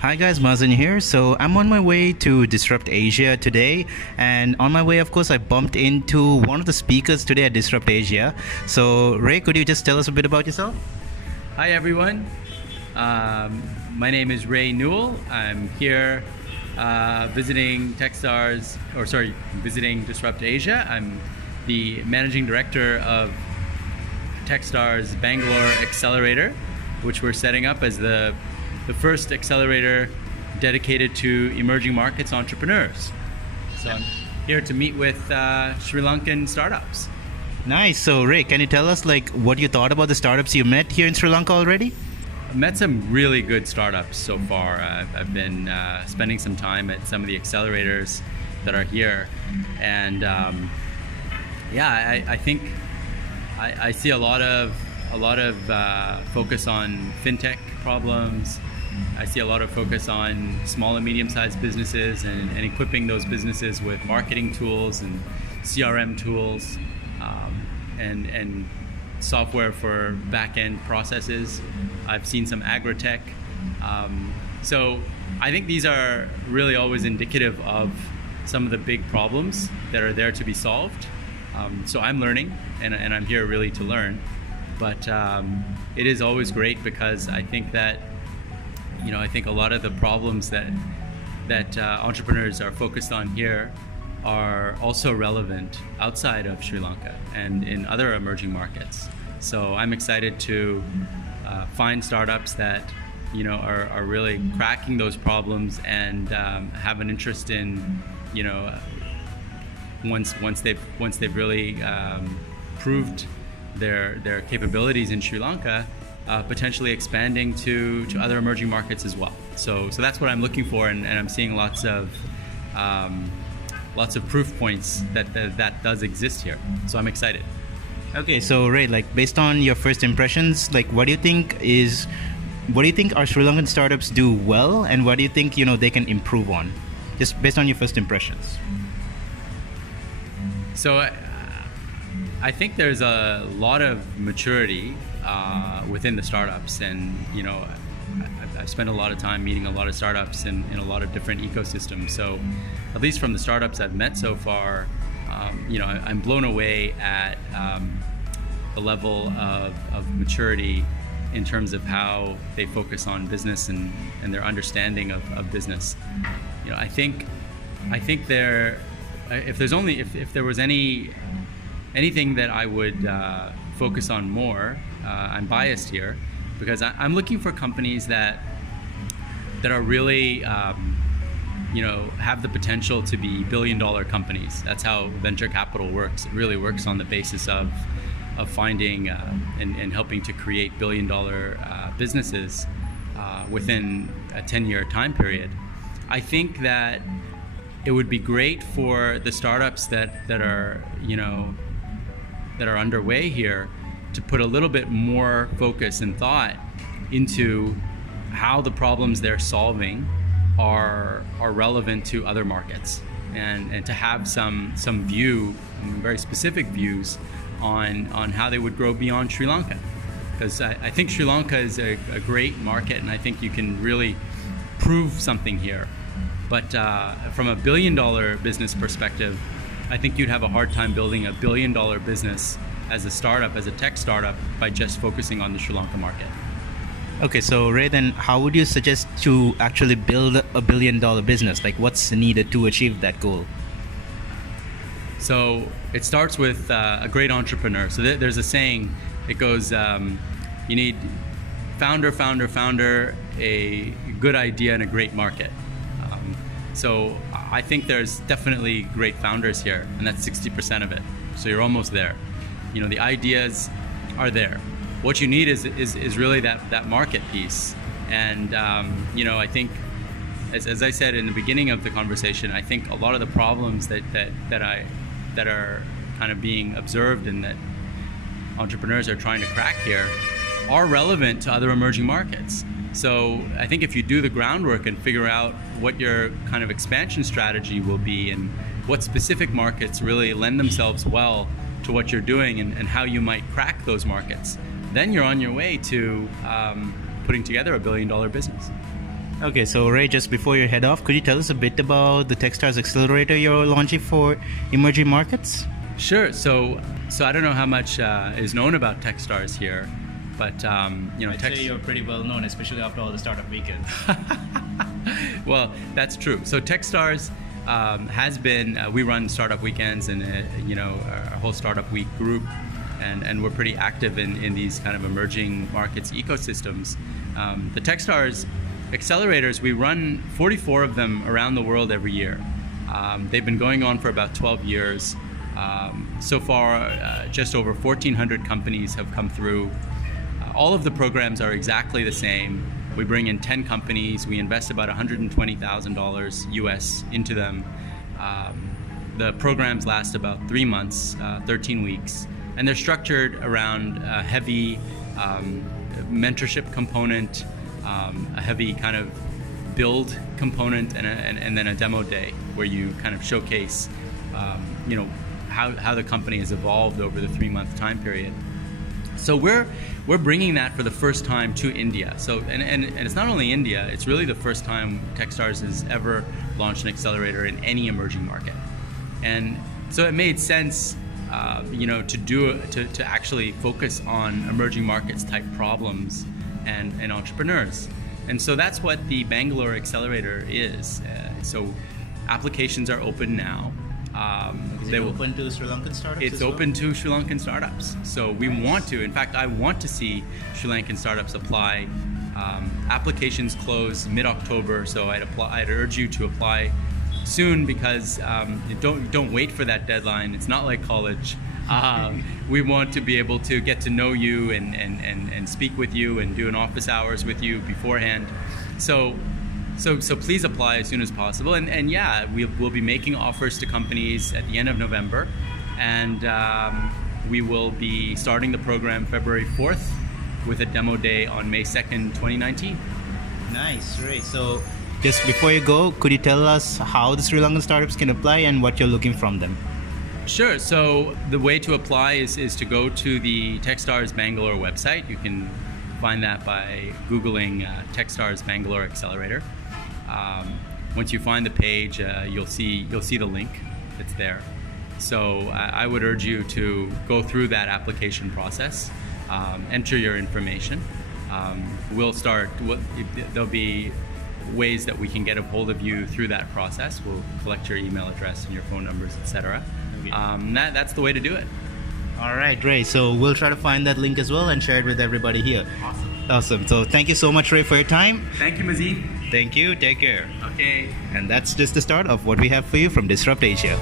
Hi guys, Mazen here. So I'm on my way to Disrupt Asia today, and on my way, of course, I bumped into one of the speakers today at Disrupt Asia. So Ray, could you just tell us a bit about yourself? Hi everyone. My name is Ray Newal. I'm here visiting Techstars, visiting Disrupt Asia. I'm the Managing Director of Techstars Bangalore Accelerator, which we're setting up as the first accelerator dedicated to emerging markets entrepreneurs. So I'm here to meet with Sri Lankan startups. Nice. So Ray, can you tell us what you thought about the startups you met here in Sri Lanka already? I've met some really good startups so far. I've been spending some time at some of the accelerators that are here, and I think I see a lot of focus on fintech problems. I see a lot of focus on small and medium-sized businesses and equipping those businesses with marketing tools and CRM tools and software for back-end processes. I've seen some agri-tech. So I think these are really always indicative of some of the big problems that are there to be solved. So I'm learning, and I'm here really to learn. But it is always great because I think that, I think a lot of the problems that entrepreneurs are focused on here are also relevant outside of Sri Lanka and in other emerging markets. So I'm excited to find startups that are really cracking those problems and have an interest in once they've really proved their capabilities in Sri Lanka, potentially expanding to other emerging markets as well. So that's what I'm looking for, and I'm seeing lots of proof points that does exist here. So I'm excited. Okay, so Ray, based on your first impressions, what do you think our Sri Lankan startups do well, and what do you think they can improve on, just based on your first impressions? So I think there's a lot of maturity within the startups, and I've spent a lot of time meeting a lot of startups in a lot of different ecosystems. So at least from the startups I've met so far, I'm blown away at the level of maturity in terms of how they focus on business and their understanding of business. I think if there was anything that I would focus on more, I'm biased here because I'm looking for companies that are really have the potential to be billion-dollar companies. That's how venture capital works. It really works on the basis of finding and helping to create billion-dollar businesses within a 10-year time period. I think that it would be great for the startups that are underway here to put a little bit more focus and thought into how the problems they're solving are relevant to other markets, and to have some view, very specific views on how they would grow beyond Sri Lanka. Because I think Sri Lanka is a great market, and I think you can really prove something here. But from a billion-dollar business perspective, I think you'd have a hard time building a billion-dollar business as a startup, as a tech startup, by just focusing on the Sri Lanka market. Okay, so Ray, then how would you suggest to actually build a billion-dollar business? What's needed to achieve that goal? So it starts with a great entrepreneur. So there's a saying, it goes, you need founder, a good idea, and a great market. So I think there's definitely great founders here, and that's 60% of it. So you're almost there. The ideas are there. What you need is really that market piece. And I think, as I said in the beginning of the conversation, I think a lot of the problems that are kind of being observed and that entrepreneurs are trying to crack here are relevant to other emerging markets. So I think if you do the groundwork and figure out what your kind of expansion strategy will be and what specific markets really lend themselves well to what you're doing and how you might crack those markets, then you're on your way to putting together $1 billion business. Okay, so Ray, just before you head off, could you tell us a bit about the Techstars Accelerator you're launching for emerging markets? Sure. So I don't know how much is known about Techstars here, but I'd say you're pretty well known, especially after all the startup weekends. Well, that's true. So Techstars has been, we run startup weekends and our whole startup week group, and we're pretty active in these kind of emerging markets ecosystems. The Techstars accelerators, we run 44 of them around the world every year. They've been going on for about 12 years. So far, just over 1,400 companies have come through. All of the programs are exactly the same. We bring in 10 companies. We invest about $120,000 US into them. The programs last about 3 months, 13 weeks, and they're structured around a heavy mentorship component, a heavy kind of build component, and then a demo day where you kind of showcase, how the company has evolved over the 3-month time period. So we're bringing that for the first time to India. So and it's not only India; it's really the first time Techstars has ever launched an accelerator in any emerging market. And so it made sense, to actually focus on emerging markets type problems and entrepreneurs. And so that's what the Bangalore Accelerator is. So applications are open now. Is it open to Sri Lankan startups? It's open to Sri Lankan startups. So we want to. In fact, I want to see Sri Lankan startups apply. Applications close mid-October, so I'd urge you to apply soon, because don't wait for that deadline. It's not like college. We want to be able to get to know you and speak with you and do an office hours with you beforehand. So please apply as soon as possible. And yeah, we'll be making offers to companies at the end of November, and we will be starting the program February 4th with a demo day on May 2nd, 2019. Nice, great. So just before you go, could you tell us how the Sri Lankan startups can apply and what you're looking from them? Sure. So the way to apply is to go to the Techstars Bangalore website. You can find that by Googling Techstars Bangalore Accelerator. Once you find the page, you'll see the link that's there. So I would urge you to go through that application process, enter your information. There'll be ways that we can get a hold of you through that process. We'll collect your email address and your phone numbers, etc. Okay. That's the way to do it. All right, Ray. So we'll try to find that link as well and share it with everybody here. Awesome. So thank you so much, Ray, for your time. Thank you, Mazin. Thank you. Take care. Okay. And that's just the start of what we have for you from Disrupt Asia.